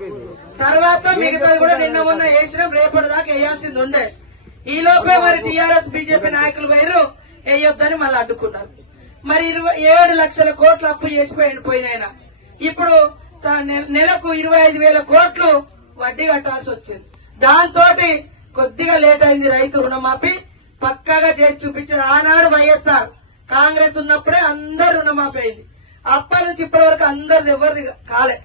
వేసినాం. తర్వాత మిగతాది కూడా నిన్న మొన్న వేసినాం. రేపటి దాకా వేయాల్సింది ఉండే. ఈ లోపే మరి టీఆర్ఎస్ బీజేపీ నాయకులు వేరు వేయొద్దని మళ్ళీ అడ్డుకున్నారు. మరి 27 లక్షల కోట్లు అప్పు చేసి పోయినాయన. ఇప్పుడు నెలకు 25,000 కోట్లు వడ్డీ కట్టాల్సి వచ్చింది. దాంతో కొద్దిగా లేట్ అయింది. రైతు రుణమాఫీ పక్కాగా చేసి చూపించారు. ఆనాడు వైఎస్ఆర్ కాంగ్రెస్ ఉన్నప్పుడే అందరు రుణమాఫీ అయింది. అప్పటి నుంచి ఇప్పటి వరకు అందరిది ఎవరిది కాలే.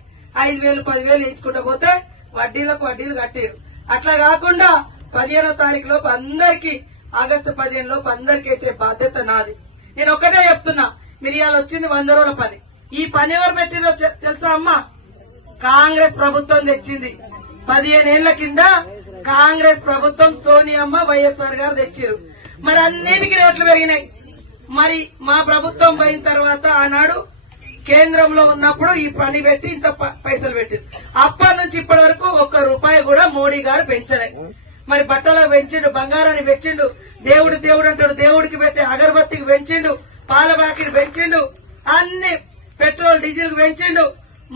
5,000 10,000 తీసుకుంటూ పోతే వడ్డీలకు వడ్డీలు కట్టారు. అట్లా కాకుండా 15వ తారీఖు లోపు అందరికి, ఆగస్టు 15 లోపు అందరికి వేసే బాధ్యత నాది. నేను ఒకటే చెప్తున్నా, మీరు ఇవాళ వచ్చింది 100 రోజుల పని. ఈ పని ఎవరు పెట్టిందో తెలుసా అమ్మా? కాంగ్రెస్ ప్రభుత్వం తెచ్చింది. 15 ఏళ్ల కింద కాంగ్రెస్ ప్రభుత్వం సోనియమ్మ వైఎస్ఆర్ గారు తెచ్చారు. మరి అన్నిటికీ రేట్లు పెరిగినాయి. మరి మా ప్రభుత్వం పోయిన తర్వాత ఆనాడు కేంద్రంలో ఉన్నప్పుడు ఈ పని పెట్టి ఇంత పైసలు పెట్టింది. అప్పటి నుంచి ఇప్పటి వరకు ₹1 కూడా మోడీ గారు పెంచలే. మరి బట్టలకు పెంచిండు, బంగారాన్ని పెంచిండు, దేవుడు దేవుడు అంటాడు, దేవుడికి పెట్టే అగరబత్తికి పెంచిండు, పాల ప్యాకెట్ పెంచిండు, అన్ని పెట్రోల్ డీజిల్ పెంచిండు.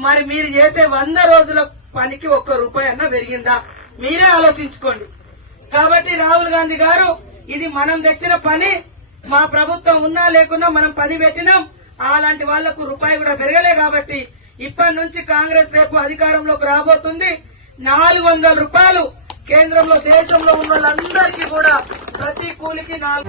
మరి మీరు చేసే 100 రోజుల పనికి ₹1 అన్నా పెరిగిందా? మీరే ఆలోచించుకోండి. కాబట్టి రాహుల్ గాంధీ గారు, ఇది మనం తెచ్చిన పని. మా ప్రభుత్వం ఉన్నా లేకున్నా మనం పని పెట్టినాం. అలాంటి వాళ్లకు ₹1 కూడా పెరగలే. కాబట్టి ఇప్పటి నుంచి కాంగ్రెస్ రేపు అధికారంలోకి రాబోతుంది. ₹400 కేంద్రంలో దేశంలో ఉన్న వాళ్ళందరికీ కూడా ప్రతి కూలికి 4